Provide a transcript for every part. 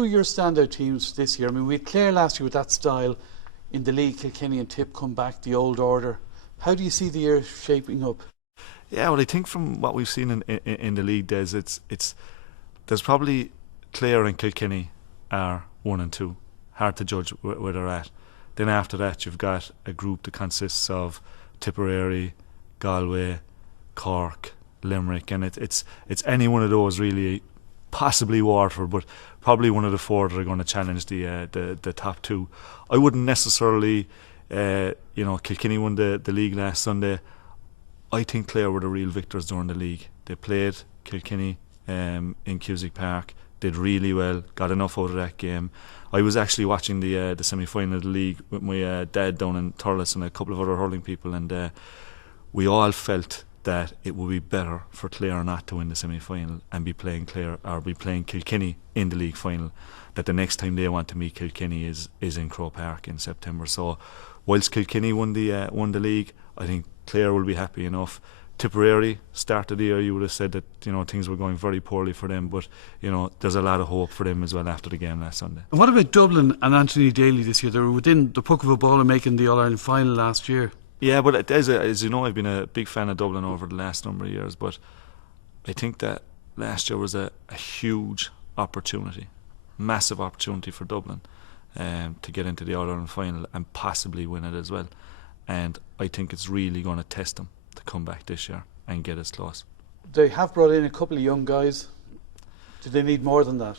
Who are your standout teams this year? I mean, we had Clare last year with that style in the league. Kilkenny and Tip come back, the old order. How do you see the year shaping up? Yeah, well, I think from what we've seen in the league, Des, there's probably Clare and Kilkenny are 1 and 2. Hard to judge where they're at. Then after that, you've got a group that consists of Tipperary, Galway, Cork, Limerick, and it's any one of those really, possibly Waterford, but probably one of the 4 that are going to challenge the top 2. I wouldn't necessarily, Kilkenny won the league last Sunday. I think Clare were the real victors during the league. They played Kilkenny in Cusack Park, did really well, got enough out of that game. I was actually watching the semi-final of the league with my dad down in Thurles and a couple of other hurling people, and we all felt that it would be better for Clare not to win the semi-final and be playing Kilkenny in the league final. That the next time they want to meet Kilkenny is in Croke Park in September. So, whilst Kilkenny won the league, I think Clare will be happy enough. Tipperary, start of the year, you would have said that things were going very poorly for them, but there's a lot of hope for them as well after the game last Sunday. And what about Dublin and Anthony Daly this year? They were within the puck of a ball of making the All-Ireland final last year. Yeah, but as you know, I've been a big fan of Dublin over the last number of years, but I think that last year was a huge opportunity, massive opportunity for Dublin to get into the All-Ireland final and possibly win it as well. And I think it's really going to test them to come back this year and get as close. They have brought in a couple of young guys. Do they need more than that?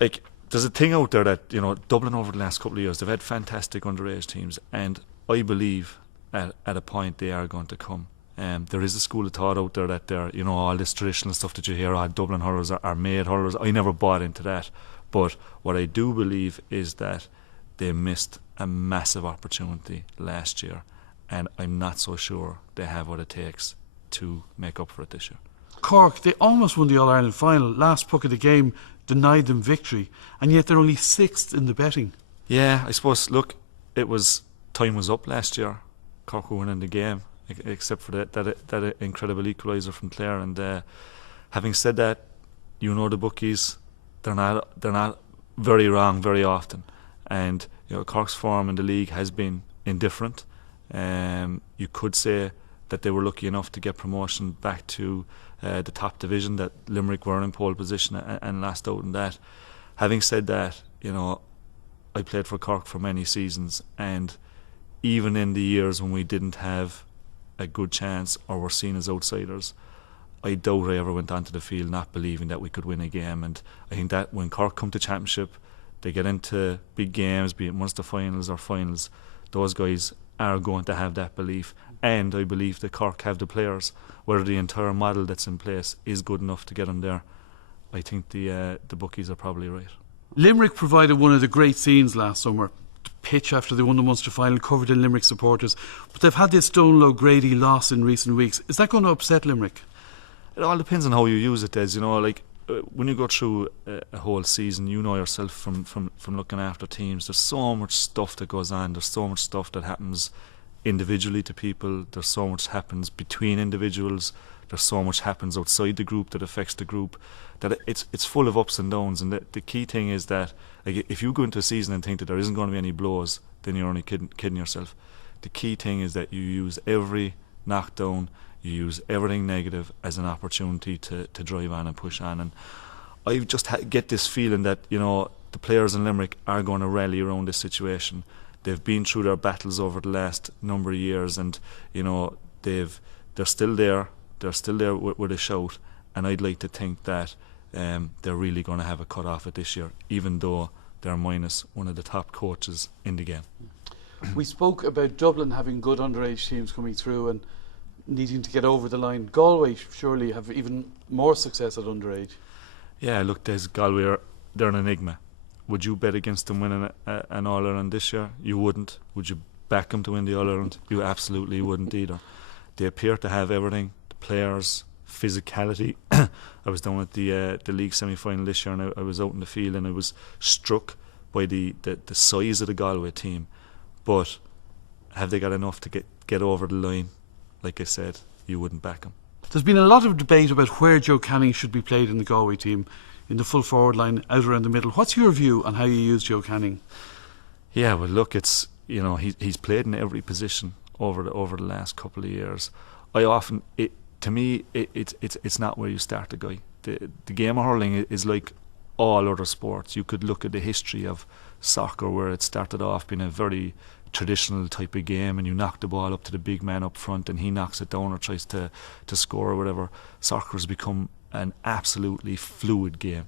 Like, there's a thing out there that Dublin over the last couple of years, they've had fantastic underage teams, and I believe at a point they are going to come. There is a school of thought out there that they're, all this traditional stuff that you hear, Dublin hurlers are made hurlers. I never bought into that, but what I do believe is that they missed a massive opportunity last year, and I'm not so sure they have what it takes to make up for it this year. Cork, they almost won the All-Ireland final. Last puck of the game denied them victory, and yet they're only 6th in the betting. Yeah, I suppose, look, time was up last year. Cork were winning the game, except for that incredible equaliser from Clare. And having said that, the bookies, they're not very wrong very often. And Cork's form in the league has been indifferent. You could say that they were lucky enough to get promotion back to the top division, that Limerick were in pole position and lost out in that. Having said that, I played for Cork for many seasons, and even in the years when we didn't have a good chance or were seen as outsiders, I doubt I ever went onto the field not believing that we could win a game. And I think that when Cork come to championship, they get into big games, be it Munster finals or finals, those guys are going to have that belief. And I believe that Cork have the players, whether the entire model that's in place is good enough to get them there. I think the bookies are probably right. Limerick provided one of the great scenes last summer. The pitch after they won the Munster final covered in Limerick supporters, but they've had this Donal O'Grady loss in recent weeks. Is that going to upset Limerick? It all depends on how you use it, Des. When you go through a whole season, yourself from looking after teams, there's so much stuff that goes on. There's so much stuff that happens individually to people. There's so much happens between individuals. There's so much happens outside the group that affects the group. That it's full of ups and downs. And the key thing is that, like, if you go into a season and think that there isn't going to be any blows, then you're only kidding yourself. The key thing is that you use every knockdown, you use everything negative as an opportunity to drive on and push on. And I just get this feeling that the players in Limerick are going to rally around this situation. They've been through their battles over the last number of years, and they're still there. They're still there with a shout. And I'd like to think that they're really going to have a cut off it this year, even though they're minus one of the top coaches in the game. We spoke about Dublin having good underage teams coming through and needing to get over the line. Galway surely have even more success at underage. Yeah, look, Galway, they're an enigma. Would you bet against them winning an All-Ireland this year? You wouldn't. Would you back them to win the All-Ireland? You absolutely wouldn't either. They appear to have everything, the players, physicality. I was down at the league semi-final this year, and I was out in the field, and I was struck by the size of the Galway team. But have they got enough to get over the line? Like I said, you wouldn't back them. There's been a lot of debate about where Joe Canning should be played in the Galway team. in the full forward line, out around the middle. What's your view on how you use Joe Canning? Yeah, well, look, it's, you know, he's played in every position over the last couple of years. To me, it's not where you start the guy. The game of hurling is like all other sports. You could look at the history of soccer, where it started off being a very traditional type of game, and you knock the ball up to the big man up front and he knocks it down or tries to score or whatever. Soccer has become an absolutely fluid game.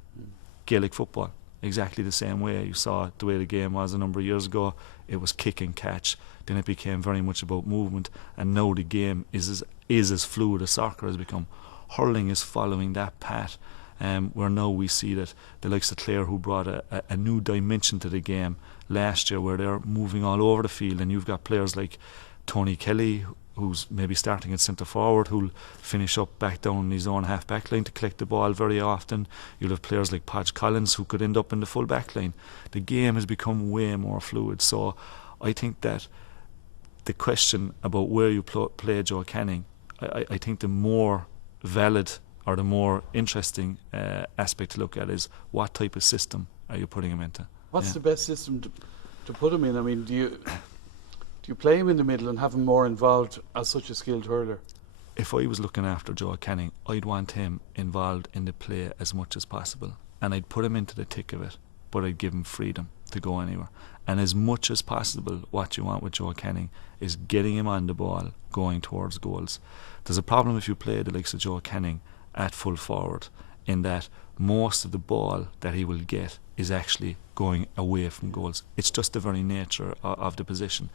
Gaelic football, exactly the same way. You saw the way the game was a number of years ago. It was kick and catch. Then it became very much about movement, and now the game is as fluid as soccer has become. Hurling is following that path, where now we see that the likes of Clare, who brought a new dimension to the game last year, where they're moving all over the field, and you've got players like Tony Kelly, who's maybe starting at centre forward, who'll finish up back down in his own half back line to collect the ball very often. You'll have players like Podge Collins, who could end up in the full back line. The game has become way more fluid. So I think that the question about where you play Joe Canning, I think the more valid or the more interesting aspect to look at is what type of system are you putting him into. What's the best system to put him in? I mean, do you play him in the middle and have him more involved as such a skilled hurler? If I was looking after Joe Canning, I'd want him involved in the play as much as possible, and I'd put him into the thick of it, but I'd give him freedom to go anywhere. And as much as possible, what you want with Joe Canning is getting him on the ball, going towards goals. There's a problem if you play the likes of Joe Canning at full forward, in that most of the ball that he will get is actually going away from goals. It's just the very nature of the position.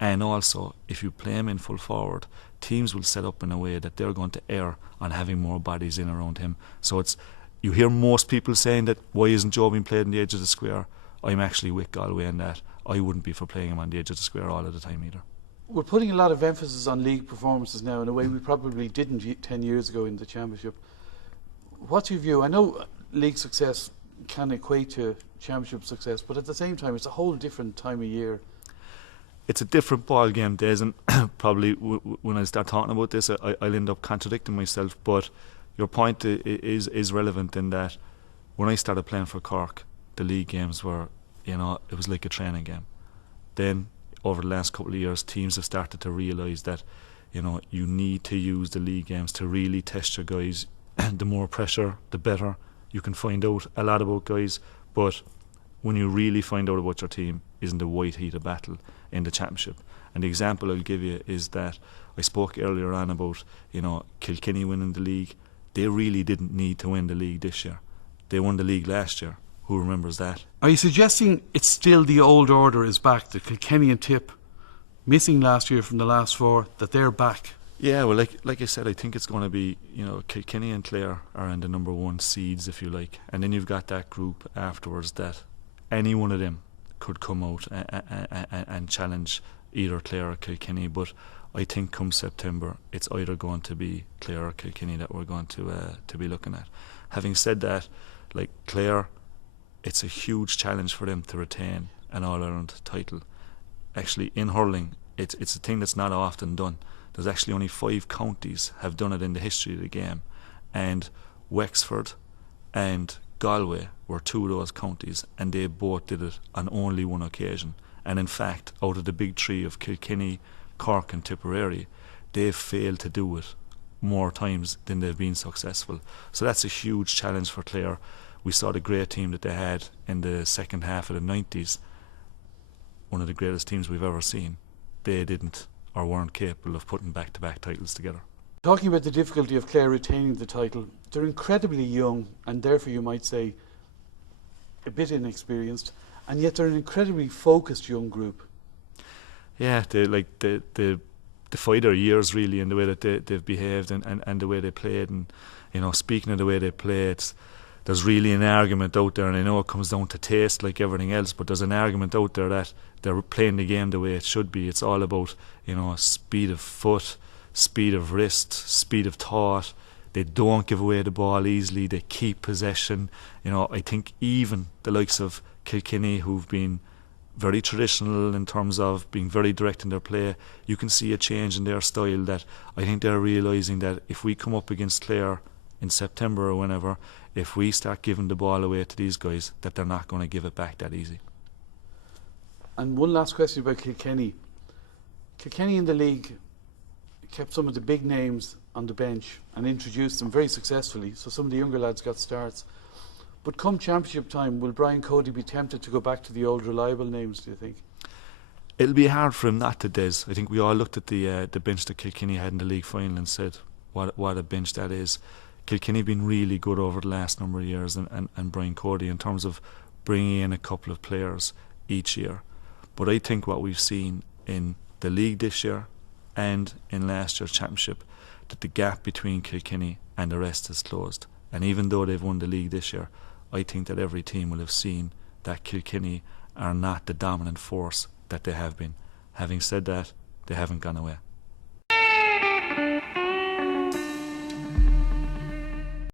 And also, if you play him in full forward, teams will set up in a way that they're going to err on having more bodies in around him. So you hear most people saying that, why isn't Joe being played on the edge of the square? I'm actually with Galway in that. I wouldn't be for playing him on the edge of the square all of the time either. We're putting a lot of emphasis on league performances now in a way we probably didn't 10 years ago in the Championship. What's your view? I know league success can equate to Championship success, but at the same time it's a whole different time of year. It's a different ball game, Des, and probably when I start talking about this I'll end up contradicting myself, but your point is relevant in that when I started playing for Cork, the league games were, it was like a training game. Then over the last couple of years, teams have started to realise that you need to use the league games to really test your guys. The more pressure, the better. You can find out a lot about guys, but when you really find out about your team is in the white heat of battle in the Championship. And the example I'll give you is that I spoke earlier on about Kilkenny winning the league. They really didn't need to win the league this year. They won the league last year. Who remembers that? Are you suggesting it's still the old order is back, the Kilkenny and Tip, missing last year from the last four, that they're back? Yeah, well, like I said, I think it's going to be, Kilkenny and Clare are in the number one seeds, if you like, and then you've got that group afterwards that any one of them could come out and challenge either Clare or Kilkenny. But I think come September, it's either going to be Clare or Kilkenny that we're going to be looking at. Having said that, like Clare, it's a huge challenge for them to retain an All-Ireland title. Actually, in hurling, it's a thing that's not often done. There's actually only 5 counties have done it in the history of the game, and Wexford and Galway were 2 of those counties, and they both did it on only one occasion. And in fact, out of the big 3 of Kilkenny, Cork and Tipperary, they've failed to do it more times than they've been successful. So that's a huge challenge for Clare. We saw the great team that they had in the second half of the 90s, one of the greatest teams we've ever seen. They didn't or weren't capable of putting back-to-back titles together. Talking about the difficulty of Clare retaining the title, they're incredibly young and therefore you might say a bit inexperienced, and yet they're an incredibly focused young group. Yeah, they fight their years really in the way that they've behaved and the way they played. And speaking of the way they play, there's really an argument out there, and I know it comes down to taste like everything else, but there's an argument out there that they're playing the game the way it should be. It's all about speed of foot, speed of wrist, speed of thought. They don't give away the ball easily. They keep possession. I think even the likes of Kilkenny, who've been very traditional in terms of being very direct in their play, you can see a change in their style that I think they're realising that if we come up against Clare in September or whenever, if we start giving the ball away to these guys, that they're not going to give it back that easy. And one last question about Kilkenny. Kilkenny in the league kept some of the big names on the bench and introduced them very successfully, so some of the younger lads got starts. But come championship time, will Brian Cody be tempted to go back to the old reliable names, do you think? It'll be hard for him not to, Des. I think we all looked at the bench that Kilkenny had in the league final and said, what a bench that is. Kilkenny have been really good over the last number of years, and Brian Cody, in terms of bringing in a couple of players each year. But I think what we've seen in the league this year and in last year's championship, that the gap between Kilkenny and the rest is closed. And even though they've won the league this year, I think that every team will have seen that Kilkenny are not the dominant force that they have been. Having said that, they haven't gone away.